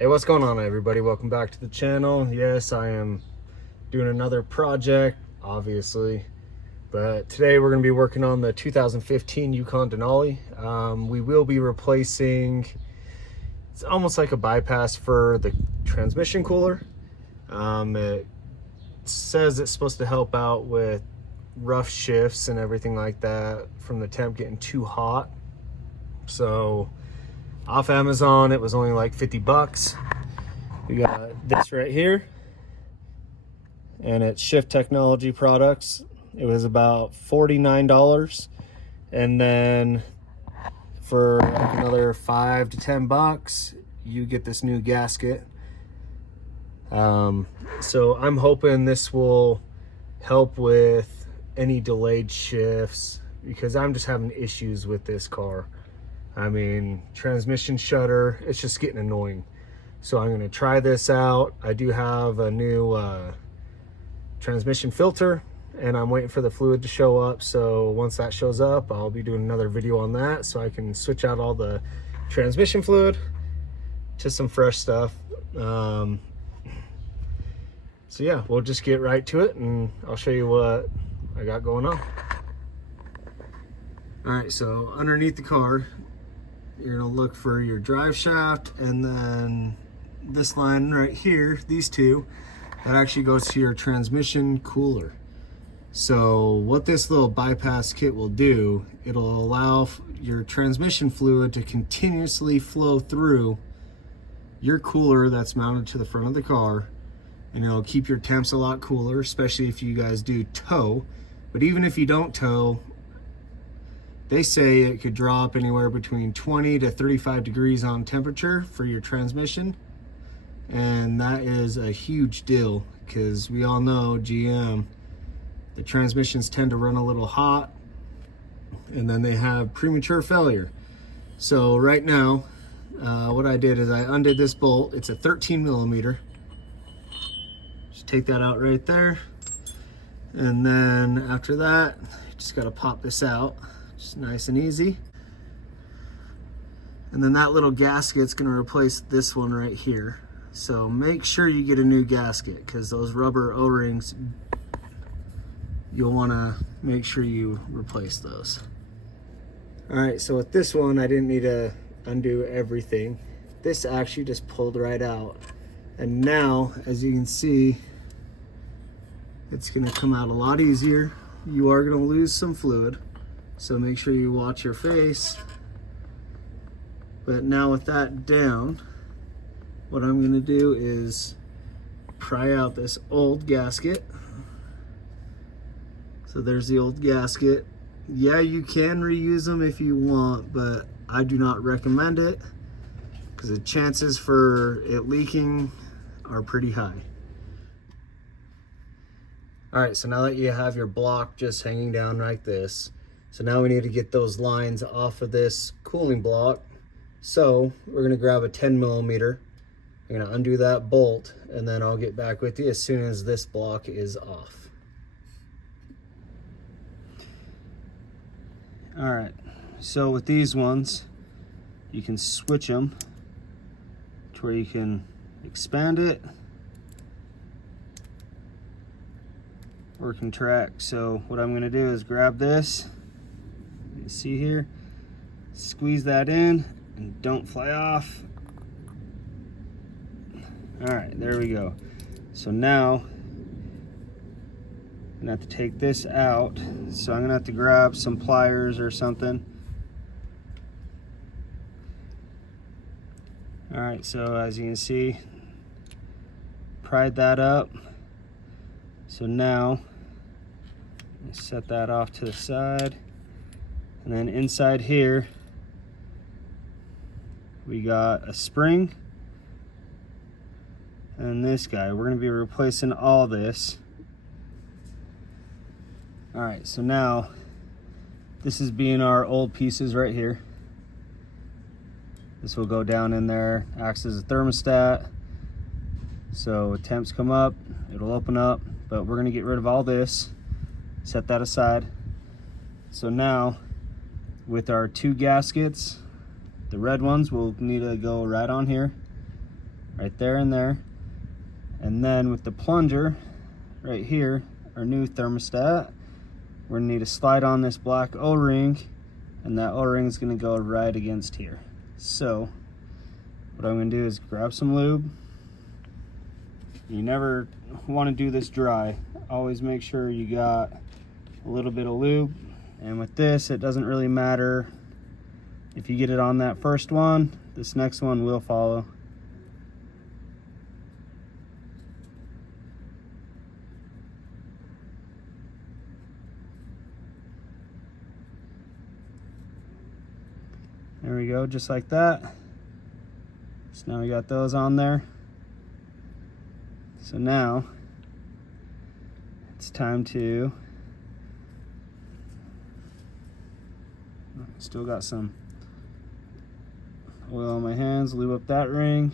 Hey, what's going on, everybody? Welcome back to the channel. Yes, I am doing another project, obviously, but today we're going to be working on the 2015 Yukon Denali. We will be replacing, it's almost like a bypass for the transmission cooler. It says it's supposed to help out with rough shifts and everything like that from the temp getting too hot. So off Amazon, it was only like 50 bucks. We got this right here, and it's Shift Technology products. It was about $49, and then for like another 5 to 10 bucks, you get this new gasket. So I'm hoping this will help with any delayed shifts, because I'm just having issues with this car. I mean, transmission shutter, it's just getting annoying. So I'm going to try this out. I do have a new transmission filter, and I'm waiting for the fluid to show up. So once that shows up, I'll be doing another video on that, so I can switch out all the transmission fluid to some fresh stuff. So yeah, we'll just get right to it, and I'll show you what I got going on. All right, so underneath the car, you're gonna look for your drive shaft, and then this line right here, these two, that actually goes to your transmission cooler. So what this little bypass kit will do, it'll allow your transmission fluid to continuously flow through your cooler that's mounted to the front of the car, and it'll keep your temps a lot cooler, especially if you guys do tow. But even if you don't tow, they say it could drop anywhere between 20 to 35 degrees on temperature for your transmission. And that is a huge deal, because we all know GM, the transmissions tend to run a little hot, and then they have premature failure. So right now, what I did is I undid this bolt. It's a 13 millimeter. Just take that out right there. And then after that, you just gotta pop this out. Just nice and easy. And then that little gasket's gonna replace this one right here. So make sure you get a new gasket, because those rubber O-rings, you'll wanna make sure you replace those. All right, so with this one, I didn't need to undo everything. This actually just pulled right out. And now, as you can see, it's gonna come out a lot easier. You are gonna lose some fluid, so make sure you watch your face. But now with that down, what I'm gonna do is pry out this old gasket. So there's the old gasket. Yeah, you can reuse them if you want, but I do not recommend it, because the chances for it leaking are pretty high. All right, so now that you have your block just hanging down like this, so now we need to get those lines off of this cooling block. So we're gonna grab a 10 millimeter. I'm gonna undo that bolt, and then I'll get back with you as soon as this block is off. All right, so with these ones, you can switch them to where you can expand it or contract. So what I'm gonna do is grab this, you see here, squeeze that in, and don't fly off. All right, there we go. So now I'm gonna have to take this out. So I'm gonna have to grab some pliers or something. All right, so as you can see, pried that up. So now set that off to the side, and then inside here we got a spring and this guy. We're going to be replacing all this. All right, so now this is being our old pieces right here. This will go down in there, acts as a thermostat. So temps come up, it'll open up, but we're going to get rid of all this, set that aside. So now with our two gaskets, the red ones will need to go right on here, right there and there. And then with the plunger right here, our new thermostat, we're gonna need to slide on this black O-ring, and that O-ring is gonna go right against here. So what I'm gonna do is grab some lube. You never wanna do this dry. Always make sure you got a little bit of lube. And with this, it doesn't really matter if you get it on that first one, this next one will follow. There we go, just like that. So now we got those on there. So now it's time to, still got some oil on my hands, lube up that ring.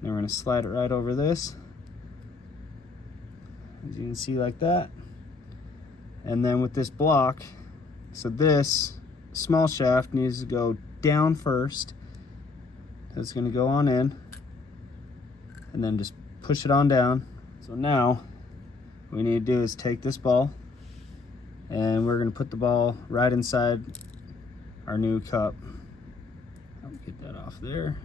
Then we're gonna slide it right over this, as you can see, like that. And then with this block, so this small shaft needs to go down first. It's gonna go on in, and then just push it on down. So now what we need to do is take this ball, and we're gonna put the ball right inside our new cup. I'll get that off there.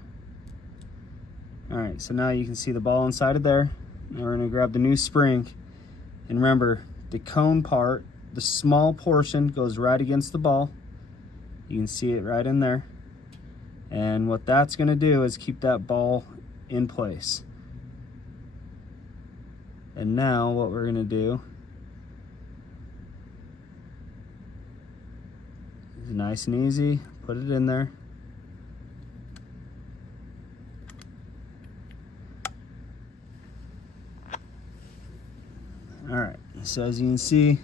All right, so now you can see the ball inside of there. Now we're gonna grab the new spring, and remember, the cone part, the small portion, goes right against the ball. You can see it right in there. And what that's gonna do is keep that ball in place. And now what we're gonna do is nice and easy, put it in there. All right, so as you can see,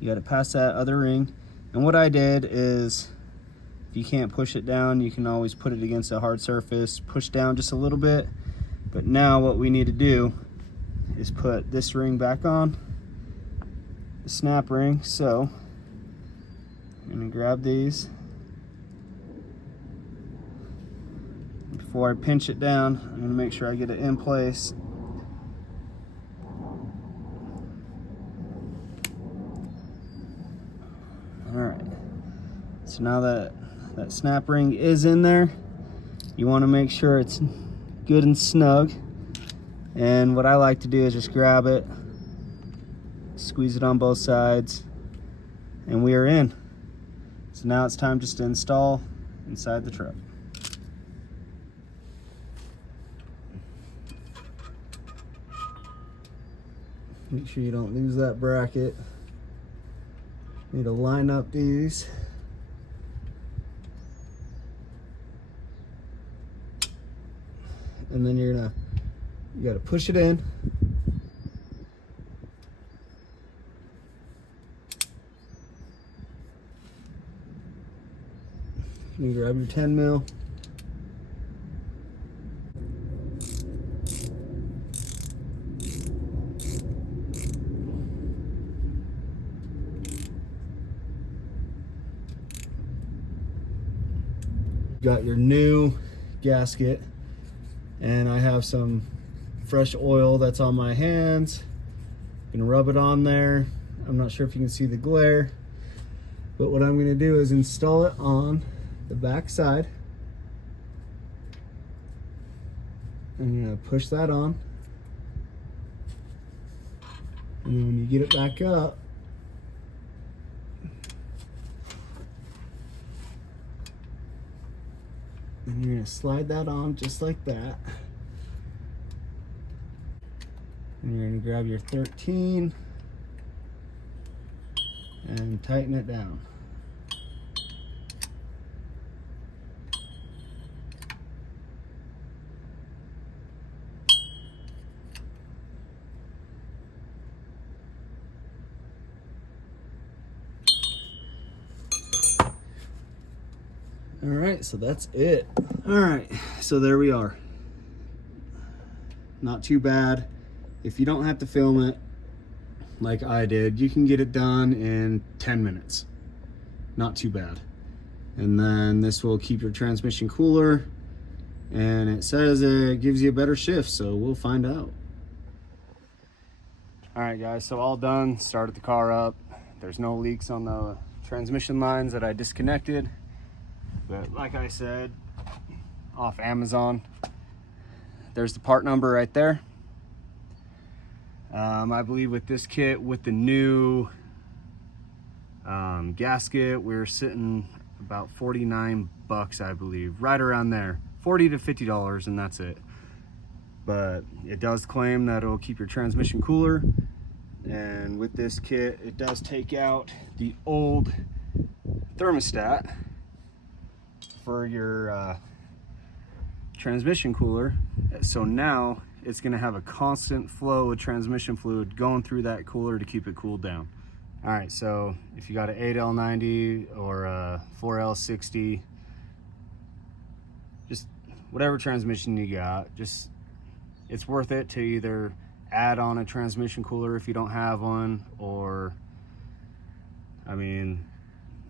you got to pass that other ring. And what I did is, if you can't push it down, you can always put it against a hard surface, push down just a little bit. But now what we need to do is put this ring back on, the snap ring. So I'm gonna grab these. Before I pinch it down, I'm gonna make sure I get it in place. All right, so now that snap ring is in there, you want to make sure it's good and snug. And what I like to do is just grab it, squeeze it on both sides, and we are in. So now it's time just to install inside the truck. Make sure you don't lose that bracket. Need to line up these. And then you gotta push it in. You grab your 10 mil. Got your new gasket, and I have some fresh oil that's on my hands. Gonna rub it on there. I'm not sure if you can see the glare, but what I'm gonna do is install it on the back side. I'm gonna push that on, and then when you get it back up, and you're gonna slide that on just like that. And you're gonna grab your 13 and tighten it down. All right, so that's it. All right, so there we are. Not too bad. If you don't have to film it like I did, you can get it done in 10 minutes. Not too bad. And then this will keep your transmission cooler, and it says it gives you a better shift, so we'll find out. All right, guys, so all done. Started the car up. There's no leaks on the transmission lines that I disconnected, but like I said, off Amazon. There's the part number right there. I believe with this kit, with the new gasket, we're sitting about 49 bucks, I believe, right around there, $40 to $50, and that's it. But it does claim that it'll keep your transmission cooler, and with this kit, it does take out the old thermostat for your transmission cooler, so now it's going to have a constant flow of transmission fluid going through that cooler to keep it cooled down. All right, so if you got an 8L90 or a 4L60, just whatever transmission you got, just it's worth it to either add on a transmission cooler if you don't have one, or I mean,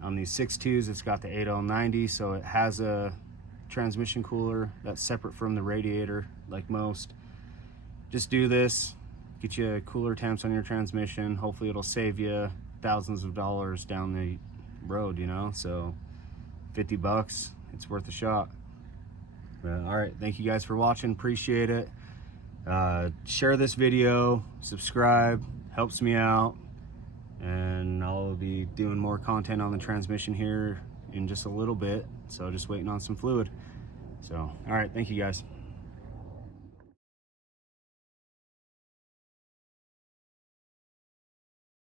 on these 6.2s, it's got the 8L90, so it has a transmission cooler that's separate from the radiator, like most. Just do this, get you cooler temps on your transmission. Hopefully it'll save you thousands of dollars down the road, you know. So 50 bucks, it's worth a shot. All right, thank you guys for watching, appreciate it. Share this video, subscribe, helps me out, and I'll be doing more content on the transmission here in just a little bit, so just waiting on some fluid. So all right, thank you guys.